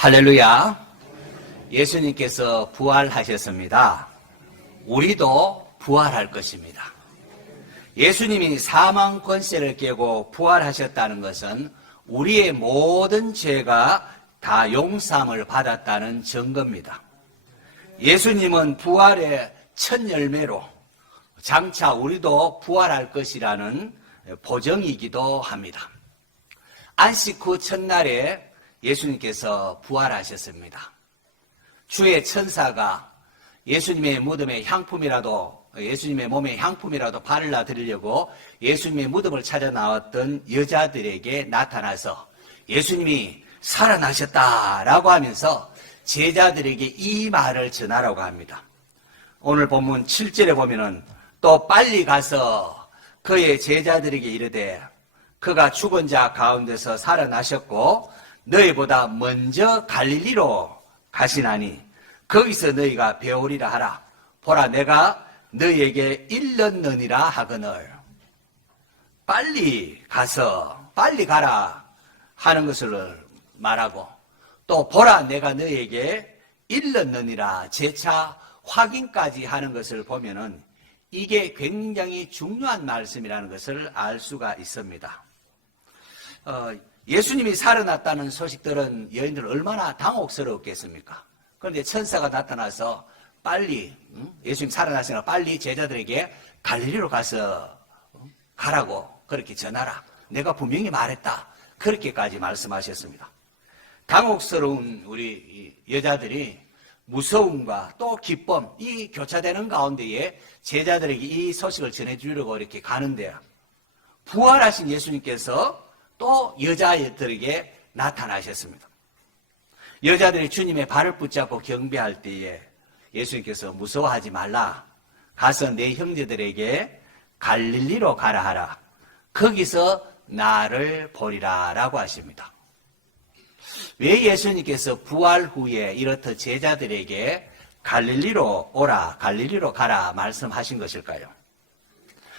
할렐루야. 예수님께서 부활하셨습니다. 우리도 부활할 것입니다. 예수님이 사망 권세를 깨고 부활하셨다는 것은 우리의 모든 죄가 다 용서함을 받았다는 증거입니다. 예수님은 부활의 첫 열매로 장차 우리도 부활할 것이라는 보정이기도 합니다. 안식 후 첫날에 예수님께서 부활하셨습니다. 주의 천사가 예수님의 무덤에 예수님의 몸에 향품이라도 바르려 드리려고 예수님의 무덤을 찾아 나왔던 여자들에게 나타나서 예수님이 살아나셨다라고 하면서 제자들에게 이 말을 전하라고 합니다. 오늘 본문 7절에 보면은 또 빨리 가서 그의 제자들에게 이르되 그가 죽은 자 가운데서 살아나셨고 너희보다 먼저 갈릴리로 가시나니 거기서 너희가 배우리라 하라. 보라 내가 너희에게 일렀느니라 하거늘. 빨리 가라 하는 것을 말하고 또 보라 내가 너희에게 일렀느니라 재차 확인까지 하는 것을 보면은 이게 굉장히 중요한 말씀이라는 것을 알 수가 있습니다. 예수님이 살아났다는 소식들은 여인들 얼마나 당혹스러웠겠습니까? 그런데 천사가 나타나서 빨리 예수님 살아났으니까 빨리 제자들에게 갈릴리로 가서 가라고 그렇게 전하라. 내가 분명히 말했다. 그렇게까지 말씀하셨습니다. 당혹스러운 우리 여자들이 무서움과 또 기쁨 이 교차되는 가운데에 제자들에게 이 소식을 전해주려고 이렇게 가는데요. 부활하신 예수님께서 또 여자들에게 나타나셨습니다. 여자들이 주님의 발을 붙잡고 경배할 때에 예수님께서 무서워하지 말라. 가서 내 형제들에게 갈릴리로 가라 하라. 거기서 나를 보리라 라고 하십니다. 왜 예수님께서 부활 후에 이렇듯 제자들에게 갈릴리로 오라, 갈릴리로 가라 말씀하신 것일까요?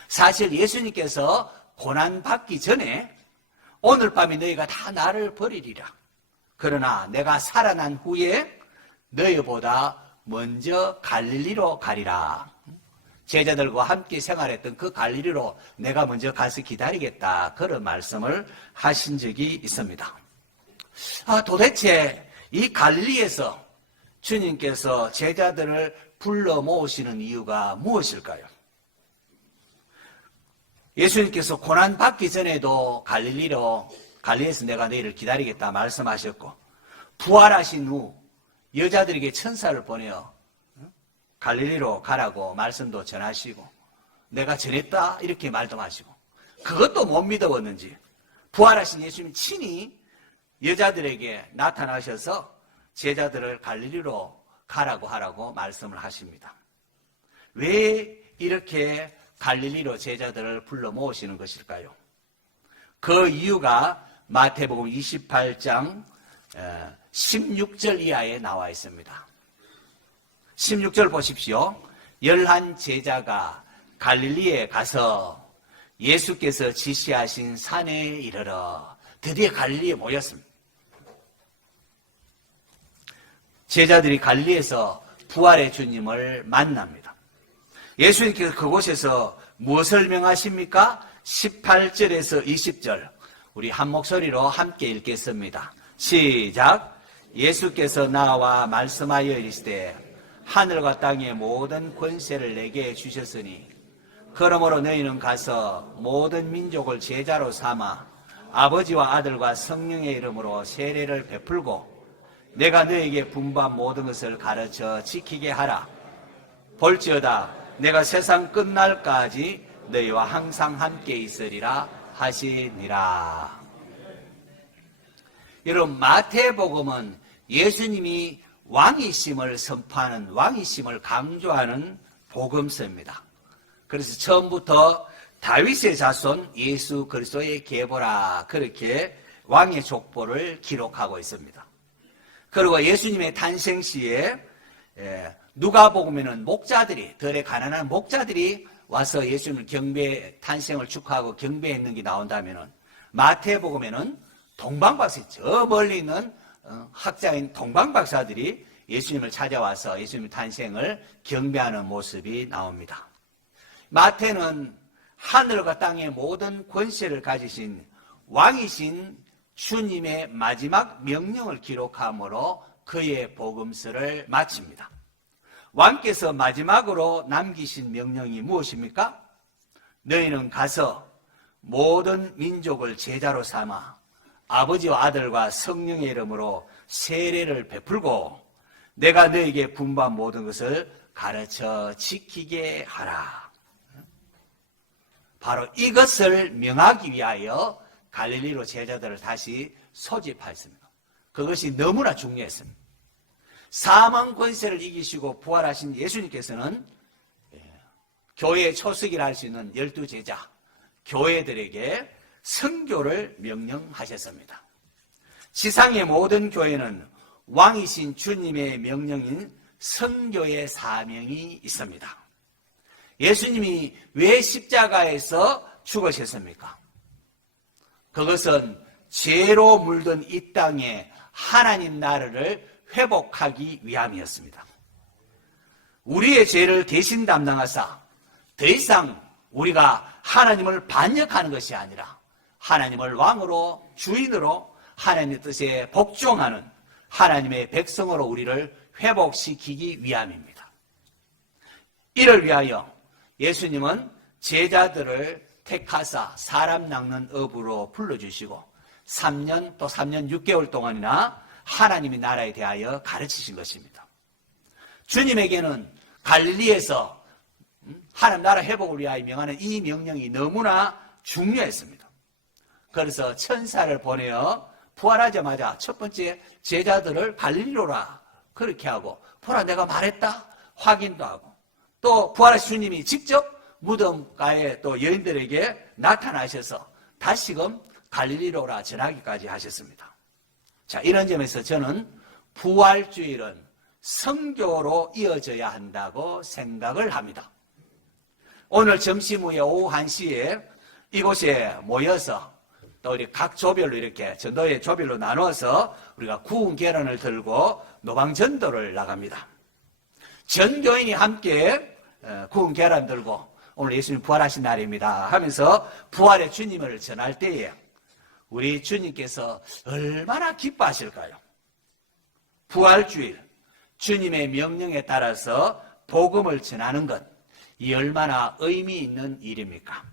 사실 예수님께서 고난받기 전에 오늘 밤에 너희가 다 나를 버리리라. 그러나 내가 살아난 후에 너희보다 먼저 갈릴리로 가리라. 제자들과 함께 생활했던 그 갈릴리로 내가 먼저 가서 기다리겠다. 그런 말씀을 하신 적이 있습니다. 도대체 이 갈릴리에서 주님께서 제자들을 불러 모으시는 이유가 무엇일까요? 예수님께서 고난받기 전에도 갈릴리에서 내가 너희를 기다리겠다 말씀하셨고 부활하신 후 여자들에게 천사를 보내어 갈릴리로 가라고 말씀도 전하시고 내가 전했다 이렇게 말도 하시고 그것도 못 믿어봤는지 부활하신 예수님 친히 여자들에게 나타나셔서 제자들을 갈릴리로 가라고 하라고 말씀을 하십니다. 왜 이렇게 갈릴리로 제자들을 불러 모으시는 것일까요? 그 이유가 마태복음 28장 16절 이하에 나와 있습니다. 16절 보십시오. 11 제자가 갈릴리에 가서 예수께서 지시하신 산에 이르러 드디어 갈릴리에 모였습니다. 제자들이 갈릴리에서 부활의 주님을 만납니다. 예수님께서 그곳에서 무엇을 명하십니까? 18절에서 20절 우리 한 목소리로 함께 읽겠습니다. 시작. 예수께서 나와 말씀하여 이르시되 하늘과 땅의 모든 권세를 내게 주셨으니 그러므로 너희는 가서 모든 민족을 제자로 삼아 아버지와 아들과 성령의 이름으로 세례를 베풀고 내가 너희에게 분부한 모든 것을 가르쳐 지키게 하라. 볼지어다 내가 세상 끝날까지 너희와 항상 함께 있으리라 하시니라. 여러분 마태복음은 예수님이 왕이심을 선포하는 왕이심을 강조하는 복음서입니다. 그래서 처음부터 다윗의 자손 예수 그리스도의 계보라 그렇게 왕의 족보를 기록하고 있습니다. 그리고 예수님의 탄생 시에 누가복음에는 목자들이 덜에 가난한 목자들이 와서 예수님을 탄생을 축하하고 경배했는 게 나온다면은 마태복음에는 동방박스 저 멀리 있는 학자인 동방 박사들이 예수님을 찾아와서 예수님 탄생을 경배하는 모습이 나옵니다. 마태는 하늘과 땅의 모든 권세를 가지신 왕이신 주님의 마지막 명령을 기록함으로 그의 복음서를 마칩니다. 왕께서 마지막으로 남기신 명령이 무엇입니까? 너희는 가서 모든 민족을 제자로 삼아 아버지와 아들과 성령의 이름으로 세례를 베풀고 내가 너희에게 분부한 모든 것을 가르쳐 지키게 하라. 바로 이것을 명하기 위하여 갈릴리로 제자들을 다시 소집하였습니다. 그것이 너무나 중요했습니다. 사망 권세를 이기시고 부활하신 예수님께서는 교회의 초석이라 할 수 있는 12제자, 교회들에게 선교를 명령하셨습니다. 지상의 모든 교회는 왕이신 주님의 명령인 선교의 사명이 있습니다. 예수님이 왜 십자가에서 죽으셨습니까? 그것은 죄로 물든 이 땅에 하나님 나라를 회복하기 위함이었습니다. 우리의 죄를 대신 담당하사 더 이상 우리가 하나님을 반역하는 것이 아니라 하나님을 왕으로 주인으로 하나님의 뜻에 복종하는 하나님의 백성으로 우리를 회복시키기 위함입니다. 이를 위하여 예수님은 제자들을 택하사 사람 낚는 업으로 불러주시고 3년 또 3년 6개월 동안이나 하나님의 나라에 대하여 가르치신 것입니다. 주님에게는 갈릴리에서 하나님 나라 회복을 위하여 명하는 이 명령이 너무나 중요했습니다. 그래서 천사를 보내어 부활하자마자 첫 번째 제자들을 갈릴리로라 그렇게 하고 보라 내가 말했다 확인도 하고 또 부활하신 주님이 직접 무덤가에 또 여인들에게 나타나셔서 다시금 갈릴리로라 전하기까지 하셨습니다. 자, 이런 점에서 저는 부활주일은 선교로 이어져야 한다고 생각을 합니다. 오늘 점심 후에 오후 1시에 이곳에 모여서 또 우리 각 조별로 이렇게 전도의 조별로 나눠서 우리가 구운 계란을 들고 노방전도를 나갑니다. 전 교인이 함께 구운 계란 들고 오늘 예수님 부활하신 날입니다 하면서 부활의 주님을 전할 때에 우리 주님께서 얼마나 기뻐하실까요? 부활주일 주님의 명령에 따라서 복음을 전하는 것, 이 얼마나 의미 있는 일입니까?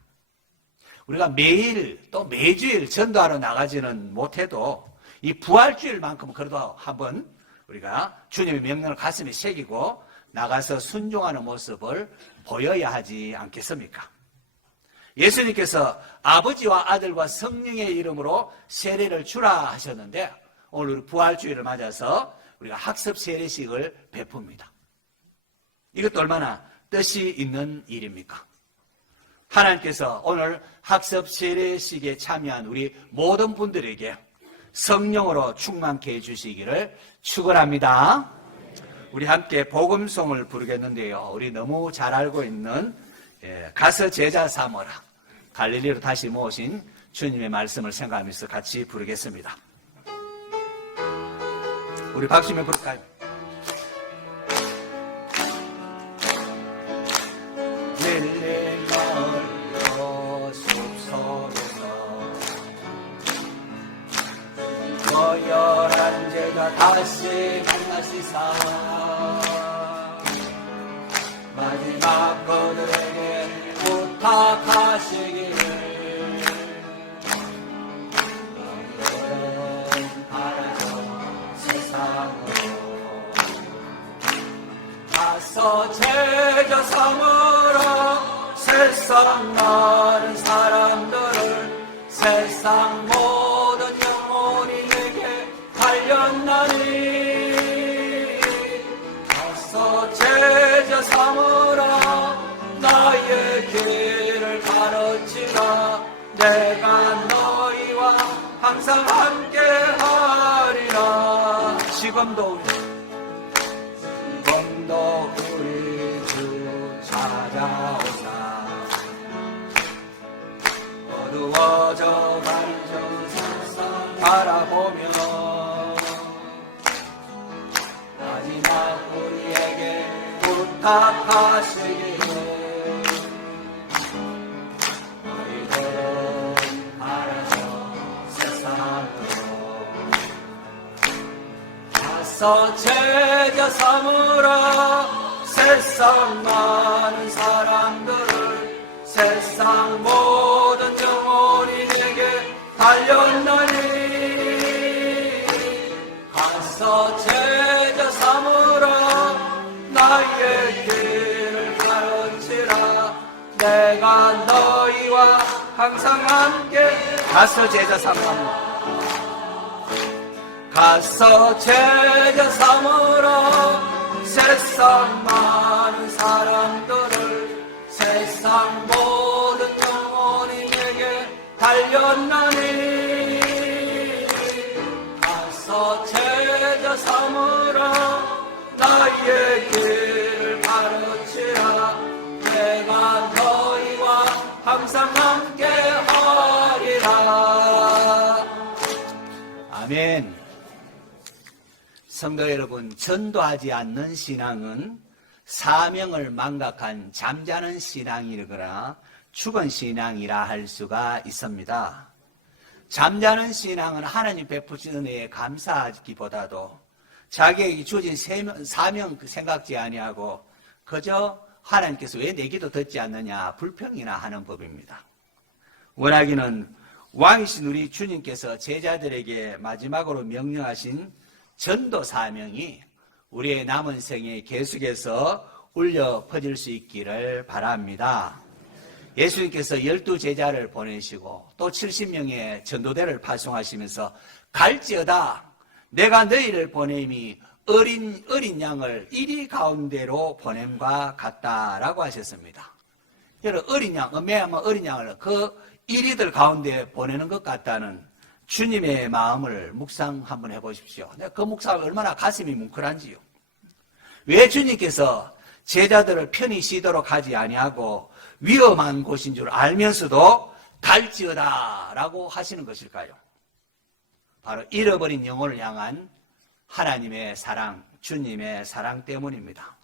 우리가 매일 또 매주일 전도하러 나가지는 못해도 이 부활주일만큼 그래도 한번 우리가 주님의 명령을 가슴에 새기고 나가서 순종하는 모습을 보여야 하지 않겠습니까? 예수님께서 아버지와 아들과 성령의 이름으로 세례를 주라 하셨는데 오늘 부활주일을 맞아서 우리가 학습 세례식을 베풉니다. 이것도 얼마나 뜻이 있는 일입니까? 하나님께서 오늘 학습 세례식에 참여한 우리 모든 분들에게 성령으로 충만케 해주시기를 축원합니다. 우리 함께 복음송을 부르겠는데요. 우리 너무 잘 알고 있는 가서 제자 삼으라 갈릴리로 다시 모신 주님의 말씀을 생각하면서 같이 부르겠습니다. 우리 박수면 부를까요? 릴리널로 숲속에서 거열한 제가 다시 만나시사 마지막 그들에게 부탁하시기를 너희는 알아서 세상으로 가서 제자 삼으라 세상 많은 사람들을 세상 모든 영혼이 내게 달렸나니 가서 제자 삼으라 나의 길을 가르치라 내가 너희와 항상 함께 하리라. 지금도 우리 주 찾아오사 어두워져 가는 저 세상 바라보며 부탁하시기를 너희들은 알아서 세상으로 가서 제자 삼으라. 세상 많은 사람들을 세상 모든 영혼이 내게 달렸나니 가서 제자 삼으라. 나의 길을 가르치라. 내가 너희와 항상 함께 가서 제자 삼으라. 가서 제자 삼으라. 세상 많은 사람들을 세상 모든 영혼이 내게 달렸나니 가서 제자 삼으라. 나의 길을 가르치라. 내가 너희와 항상 함께 하리라. 아멘. 성도 여러분, 전도하지 않는 신앙은 사명을 망각한 잠자는 신앙이거나 죽은 신앙이라 할 수가 있습니다. 잠자는 신앙은 하나님 베푸신 은혜에 감사하기보다도 자기에게 주어진 사명 생각지 아니하고 그저 하나님께서 왜 내 기도 듣지 않느냐 불평이나 하는 법입니다. 원하기는 왕이신 우리 주님께서 제자들에게 마지막으로 명령하신 전도 사명이 우리의 남은 생에 계속해서 울려 퍼질 수 있기를 바랍니다. 예수님께서 12제자를 보내시고 또 70명의 전도대를 파송하시면서 갈지어다 내가 너희를 보냄이 어린 양을 이리 가운데로 보냄과 같다라고 하셨습니다. 여러분 어린 양, 매하면 어린 양을 그 이리들 가운데 보내는 것 같다는 주님의 마음을 묵상 한번 해보십시오. 그 묵상이 얼마나 가슴이 뭉클한지요. 왜 주님께서 제자들을 편히 쉬도록 하지 아니하고 위험한 곳인 줄 알면서도 갈지어다 라고 하시는 것일까요? 바로 잃어버린 영혼을 향한 하나님의 사랑, 주님의 사랑 때문입니다.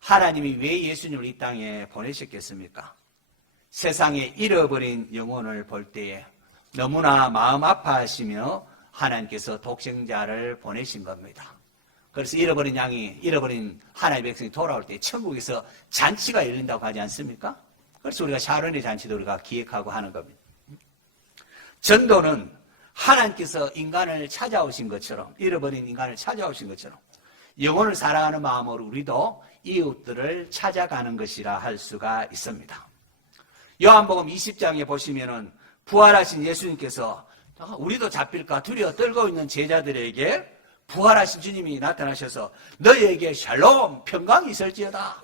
하나님이 왜 예수님을 이 땅에 보내셨겠습니까? 세상에 잃어버린 영혼을 볼 때에 너무나 마음 아파하시며 하나님께서 독생자를 보내신 겁니다. 그래서 잃어버린 하나님의 백성이 돌아올 때 천국에서 잔치가 열린다고 하지 않습니까? 그래서 우리가 샤론의 잔치도 우리가 기획하고 하는 겁니다. 전도는 하나님께서 인간을 찾아오신 것처럼, 잃어버린 인간을 찾아오신 것처럼 영혼을 사랑하는 마음으로 우리도 이웃들을 찾아가는 것이라 할 수가 있습니다. 요한복음 20장에 보시면은 부활하신 예수님께서 우리도 잡힐까 두려워 떨고 있는 제자들에게 부활하신 주님이 나타나셔서 너희에게 샬롬 평강이 있을지어다.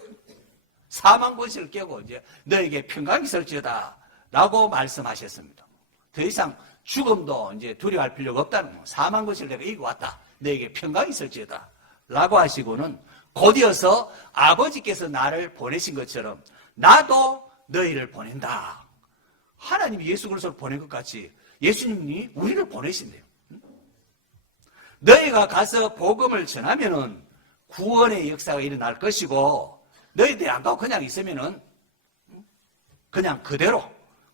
사망 권세를 깨고 이제 너희에게 평강이 있을지어다 라고 말씀하셨습니다. 더 이상 죽음도 이제 두려워할 필요가 없다는 거. 사망 권세를 내가 이기고 왔다. 너희에게 평강이 있을지어다 라고 하시고는 곧이어서 아버지께서 나를 보내신 것처럼 나도 너희를 보낸다. 하나님이 예수 그리스도를 보낸 것 같이 예수님이 우리를 보내신대요. 너희가 가서 복음을 전하면은 구원의 역사가 일어날 것이고 너희들이 안 가고 그냥 있으면은 그냥 그대로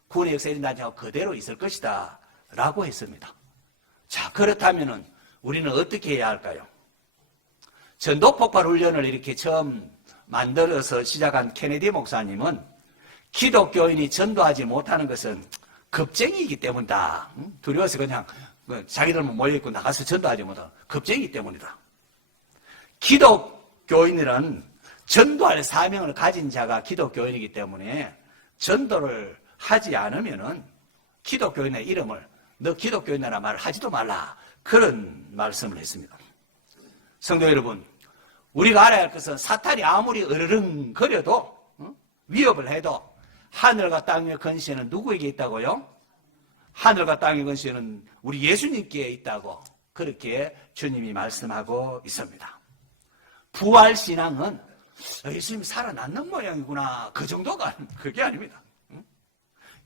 구원의 역사가 일어나지 않고 그대로 있을 것이다 라고 했습니다. 자, 그렇다면은 우리는 어떻게 해야 할까요? 전도 폭발 훈련을 이렇게 처음 만들어서 시작한 케네디 목사님은 기독교인이 전도하지 못하는 것은 겁쟁이이기 때문이다. 두려워서 그냥 자기들만 모여있고 나가서 전도하지 못하는 겁쟁이이기 때문이다. 기독교인이란 전도할 사명을 가진 자가 기독교인이기 때문에 전도를 하지 않으면은 기독교인의 이름을 너 기독교인이라 말을 하지도 말라. 그런 말씀을 했습니다. 성도 여러분, 우리가 알아야 할 것은 사탄이 아무리 으르렁거려도 위협을 해도 하늘과 땅의 권세는 누구에게 있다고요? 하늘과 땅의 권세는 우리 예수님께 있다고 그렇게 주님이 말씀하고 있습니다. 부활신앙은 예수님이 살아났는 모양이구나 그 정도가 그게 아닙니다.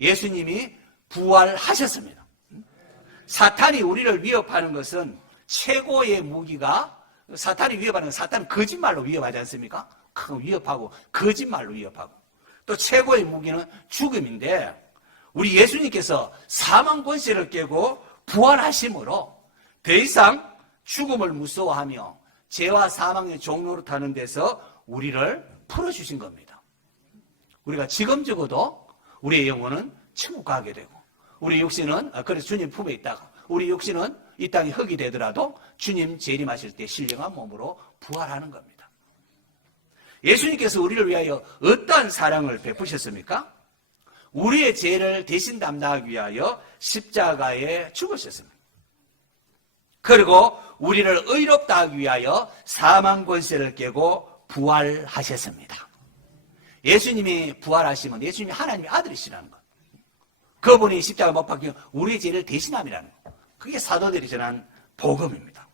예수님이 부활하셨습니다. 사탄이 우리를 위협하는 것은 최고의 무기가 사탄이 위협하는 건 사탄은 거짓말로 위협하지 않습니까? 위협하고 거짓말로 위협하고 또 최고의 무기는 죽음인데 우리 예수님께서 사망 권세를 깨고 부활하심으로 더 이상 죽음을 무서워하며 죄와 사망의 종로로 타는 데서 우리를 풀어주신 겁니다. 우리가 지금 적어도 우리의 영혼은 천국 가게 되고 우리 육신은 그래서 주님 품에 있다가 우리 육신은 이 땅에 흙이 되더라도 주님 재림하실 때 신령한 몸으로 부활하는 겁니다. 예수님께서 우리를 위하여 어떠한 사랑을 베푸셨습니까? 우리의 죄를 대신 담당하기 위하여 십자가에 죽으셨습니다. 그리고 우리를 의롭다 하기 위하여 사망 권세를 깨고 부활하셨습니다. 예수님이 부활하시면 예수님이 하나님의 아들이시라는 것. 그분이 십자가 못 박히면 우리의 죄를 대신함이라는 것. 그게 사도들이 전한 복음입니다.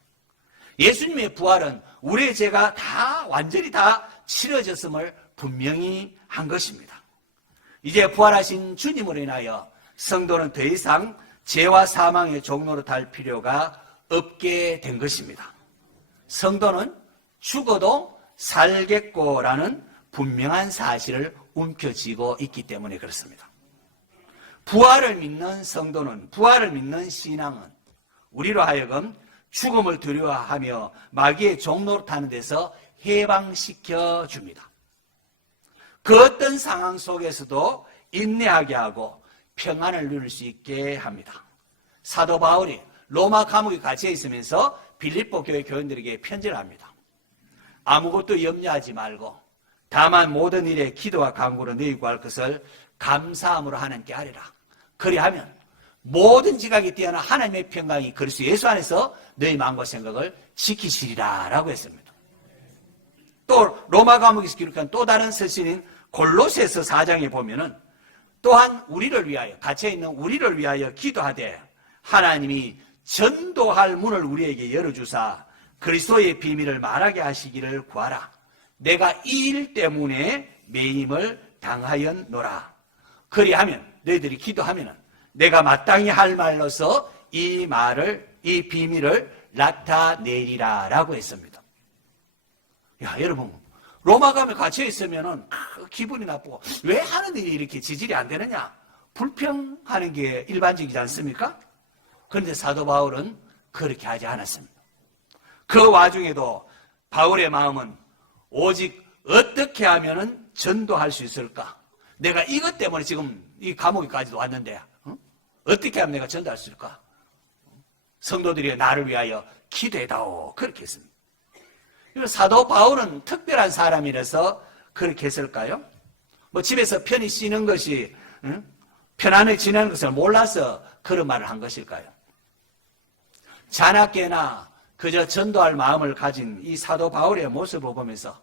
예수님의 부활은 우리의 죄가 다 완전히 다 치러졌음을 분명히 한 것입니다. 이제 부활하신 주님으로 인하여 성도는 더 이상 죄와 사망의 종로로 탈 필요가 없게 된 것입니다. 성도는 죽어도 살겠고라는 분명한 사실을 움켜쥐고 있기 때문에 그렇습니다. 부활을 믿는 성도는, 부활을 믿는 신앙은 우리로 하여금 죽음을 두려워하며 마귀의 종로로 타는 데서 해방시켜 줍니다. 그 어떤 상황 속에서도 인내하게 하고 평안을 누릴 수 있게 합니다. 사도 바울이 로마 감옥에 갇혀 있으면서 빌립보 교회 교인들에게 편지를 합니다. 아무것도 염려하지 말고 다만 모든 일에 기도와 간구로 너희 구할 것을 감사함으로 하나님께 아뢰라. 그리하면 모든 지각이 뛰어난 하나님의 평강이 그리스도 예수 안에서 너희 마음과 생각을 지키시리라 라고 했습니다. 또 로마 감옥에서 기록한 또 다른 서신인 골로새서 4장에 보면은 또한 우리를 위하여 갇혀있는 우리를 위하여 기도하되 하나님이 전도할 문을 우리에게 열어주사 그리스도의 비밀을 말하게 하시기를 구하라. 내가 이 일 때문에 매임을 당하였노라. 그리하면 너희들이 기도하면은 내가 마땅히 할 말로서 이 비밀을 나타내리라 라고 했습니다. 야, 여러분, 로마 감옥에 갇혀 있으면은 기분이 나쁘고 왜 하는 일이 이렇게 지질이 안 되느냐? 불평하는 게 일반적이지 않습니까? 그런데 사도 바울은 그렇게 하지 않았습니다. 그 와중에도 바울의 마음은 오직 어떻게 하면은 전도할 수 있을까? 내가 이것 때문에 지금 이 감옥에까지도 왔는데 어떻게 하면 내가 전도할 수 있을까? 성도들이 나를 위하여 기도해다오. 그렇게 했습니다. 사도 바울은 특별한 사람이라서 그렇게 했을까요? 뭐 집에서 편히 쉬는 것이 편안하게 지내는 것을 몰라서 그런 말을 한 것일까요? 자나깨나 그저 전도할 마음을 가진 이 사도 바울의 모습을 보면서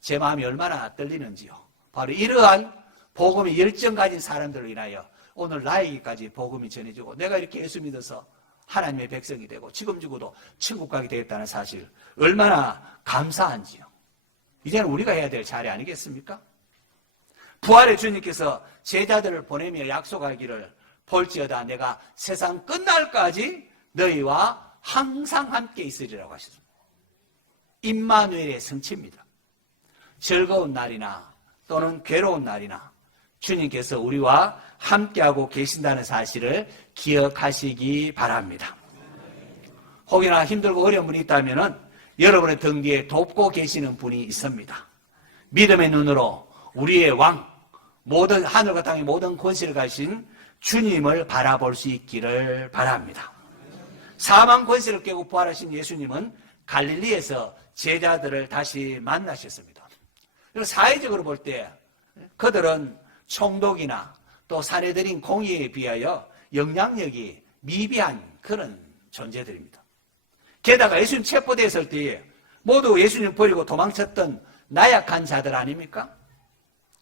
제 마음이 얼마나 떨리는지요. 바로 이러한 복음의 열정 가진 사람들로 인하여 오늘 나에게까지 복음이 전해지고 내가 이렇게 예수 믿어서 하나님의 백성이 되고 지금 죽어도 천국 가게 되었다는 사실 얼마나 감사한지요. 이제는 우리가 해야 될 차례 아니겠습니까? 부활의 주님께서 제자들을 보내며 약속하기를 볼지어다 내가 세상 끝날까지 너희와 항상 함께 있으리라고 하셨습니다. 임마누엘의 성취입니다. 즐거운 날이나 또는 괴로운 날이나 주님께서 우리와 함께하고 계신다는 사실을 기억하시기 바랍니다. 혹여나 힘들고 어려운 분이 있다면 여러분의 등 뒤에 돕고 계시는 분이 있습니다. 믿음의 눈으로 우리의 왕, 모든 하늘과 땅의 모든 권세를 가신 주님을 바라볼 수 있기를 바랍니다. 사망 권세를 깨고 부활하신 예수님은 갈릴리에서 제자들을 다시 만나셨습니다. 사회적으로 볼 때 그들은 총독이나 또 사내들인 공의에 비하여 영향력이 미비한 그런 존재들입니다. 게다가 예수님 체포되었을 때에 모두 예수님 버리고 도망쳤던 나약한 자들 아닙니까?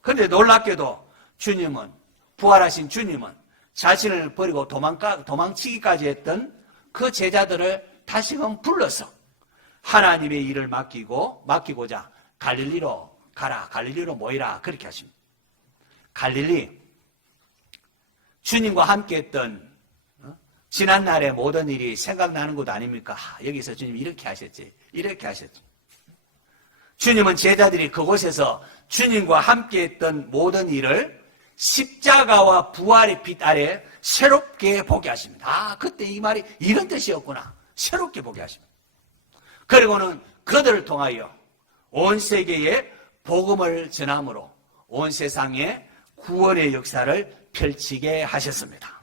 그런데 놀랍게도 주님은, 부활하신 주님은 자신을 버리고 도망치기까지 했던 그 제자들을 다시금 불러서 하나님의 일을 맡기고자 갈릴리로 가라, 갈릴리로 모이라 그렇게 하십니다. 갈릴리, 주님과 함께 했던 지난날의 모든 일이 생각나는 곳 아닙니까? 여기서 주님 이렇게 하셨지, 이렇게 하셨지. 주님은 제자들이 그곳에서 주님과 함께 했던 모든 일을 십자가와 부활의 빛 아래 새롭게 보게 하십니다. 아, 그때 이 말이 이런 뜻이었구나. 새롭게 보게 하십니다. 그리고는 그들을 통하여 온 세계에 복음을 전함으로 온 세상에 구원의 역사를 펼치게 하셨습니다.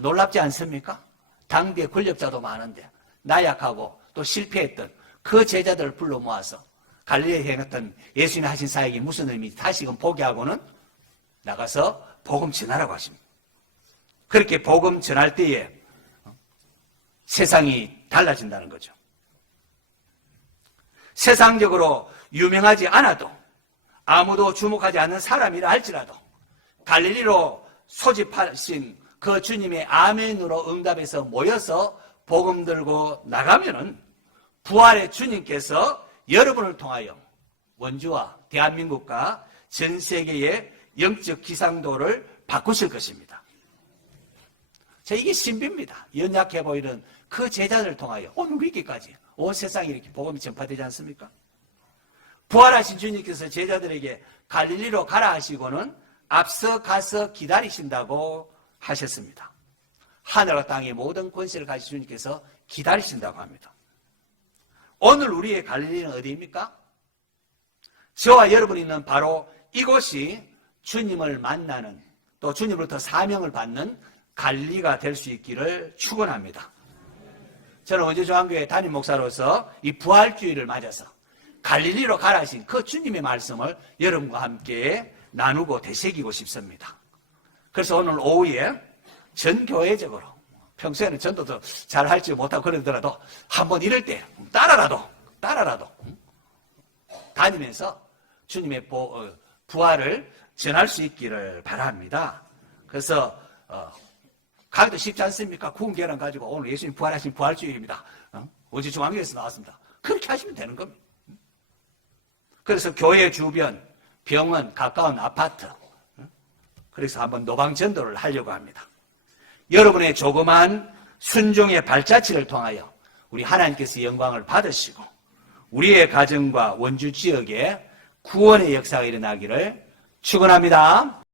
놀랍지 않습니까? 당대에 권력자도 많은데 나약하고 또 실패했던 그 제자들을 불러 모아서 갈릴리에 행했던 예수님이 하신 사역이 무슨 의미인지 다시금 보게 하고는 나가서 복음 전하라고 하십니다. 그렇게 복음 전할 때에 세상이 달라진다는 거죠. 세상적으로 유명하지 않아도 아무도 주목하지 않는 사람이라 할지라도 갈릴리로 소집하신 그 주님의 아멘으로 응답해서 모여서 복음 들고 나가면은 부활의 주님께서 여러분을 통하여 원주와 대한민국과 전 세계의 영적 기상도를 바꾸실 것입니다. 이게 신비입니다. 연약해 보이는 그 제자들을 통하여 오늘 위기까지 온 세상에 이렇게 복음이 전파되지 않습니까? 부활하신 주님께서 제자들에게 갈릴리로 가라 하시고는 앞서 가서 기다리신다고 하셨습니다. 하늘과 땅의 모든 권세를 가지신 주님께서 기다리신다고 합니다. 오늘 우리의 갈릴리는 어디입니까? 저와 여러분이 있는 바로 이곳이 주님을 만나는 또 주님으로부터 사명을 받는 갈릴리가 될 수 있기를 축원합니다. 저는 원주중앙교회 담임 목사로서 이 부활주의를 맞아서 갈릴리로 가라 하신 그 주님의 말씀을 여러분과 함께 나누고 되새기고 싶습니다. 그래서 오늘 오후에 전 교회적으로 평소에는 전도도 잘 할지 못하고 그러더라도 한번 이럴 때 따라라도 다니면서 주님의 부활을 전할 수 있기를 바랍니다. 그래서 가기도 쉽지 않습니까? 구운 계란 가지고 오늘 예수님 부활하신 부활주의입니다. 어제 중앙교회에서 나왔습니다. 그렇게 하시면 되는 겁니다. 그래서 교회 주변, 병원, 가까운 아파트, 그래서 한번 노방전도를 하려고 합니다. 여러분의 조그만 순종의 발자취를 통하여 우리 하나님께서 영광을 받으시고 우리의 가정과 원주 지역에 구원의 역사가 일어나기를 축원합니다.